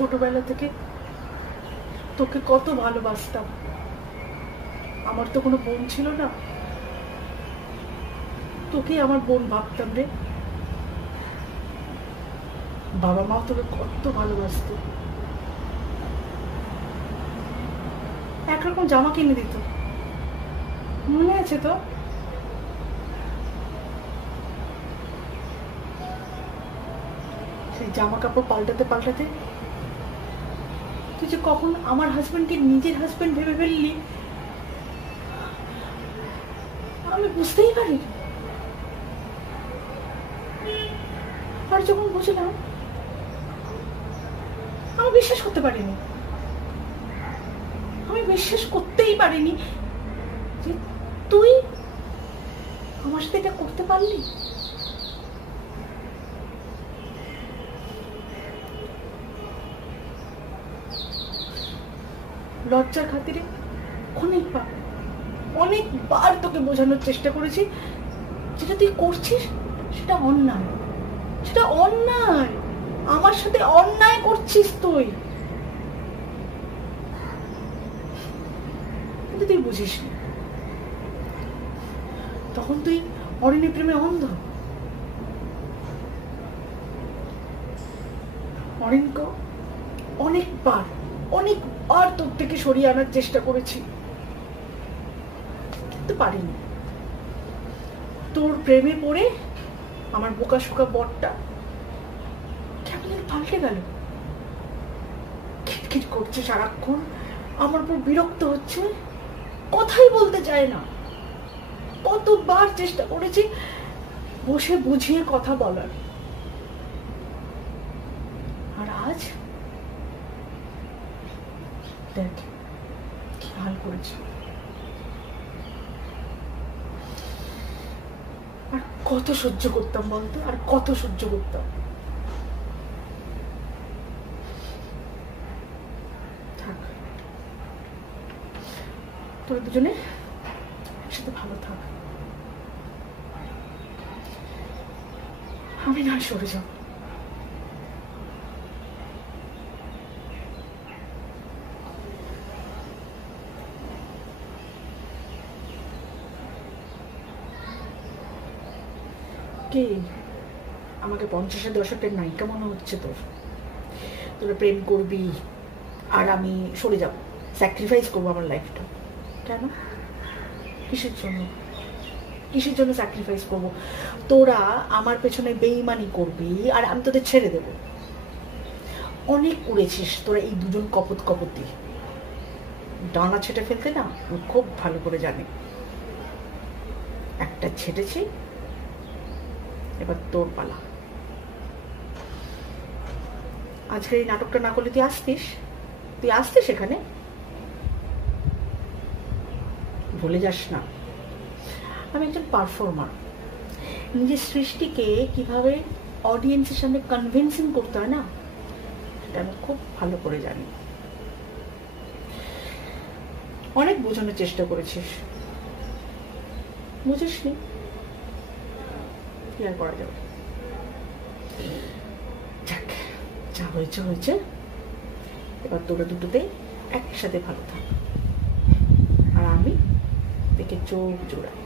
ছোটবেলা থেকে তোকে কত ভালোবাসতাম। আমার তো কোনো বোন ছিল না, তোকে আমার বোন ভাবতাম রে। বাবা মাও তোকে কত ভালোবাসতো। একরকম জামা কিনে দিত, মনে আছে তো? সেই জামা কাপড় পাল্টাতে পাল্টাতে তুই যে কখন আমার হাজবেন্ডকে নিজের হাজবেন্ড ভেবে ফেললি আমি বুঝতেই পারি। আর যখন বুঝলাম আমি বিশ্বাস করতে পারিনি, আমি বিশ্বাস করতেই পারিনি যে তুই আমার সাথে এটা করতে পারলি। লজ্জার খাতিরে অনেকবার তোকে বোঝানোর চেষ্টা করেছি যেটা তুই করছিস সেটা অন্যায়, সেটা অন্যায়, আমার সাথে অন্যায় করছিস তুই। কিন্তু তুই বুঝিস না, তখন তুই অরিনের প্রেমে অন্ধ। অরিনকে অনেকবার তোর থেকে সরিয়ে আনার চেষ্টা করেছি, কিন্তু পারিনি। তোর প্রেমে পড়ে আমার বোকা শোকা বরটা কেমন পাল্টে গেল, খিটখিট করছে সারাক্ষণ, আমার উপর বিরক্ত হচ্ছে, কথাই বলতে চায় না। কতবার চেষ্টা করেছি বসে বুঝিয়ে কথা বলার, আর আজ দেখ কি হাল করেছে। আর কত সহ্য করতাম বলতো, আর কত সহ্য করতাম। থাক, তোরা দুজনে একসাথে ভালো থাক, আমি না সরে যাব। কে আমাকে 50-এর দশকের নায়িকা মনে হচ্ছে তোর? তোরা প্রেম করবি আর আমি সরে যাব, স্যাক্রিফাইস করবো আমার লাইফটা। কেন? কিসের জন্য? কিসের জন্য স্যাক্রিফাইস করবো? তোরা আমার পেছনে বেইমানি করবি আর আমি তোদের ছেড়ে দেব। অনেক উড়েছিস তোরা এই দুজন কপতি, ডানা ছেটে ফেলতে না আমি খুব ভালো করে জানি। একটা ছেটেছি, এবার তোর পালা। আজকের এই নাটকটা না করলে তুই আসতিস এখানে? ভুলে যাস না আমি একজন পারফর্মার। নিজের সৃষ্টিকে কিভাবে অডিয়েন্সের সামনে কনভিন্সিং করতে হয় না, সেটা আমি খুব ভালো করে জানি। অনেক বোঝানোর চেষ্টা করেছিস, বুঝিসনি, কি আর করা যাবে। যাক, যা হয়েছে, এবার তোরা দুটোতেই একসাথে ভালো থাক, আর আমি দেখে চোখ জোড়াই।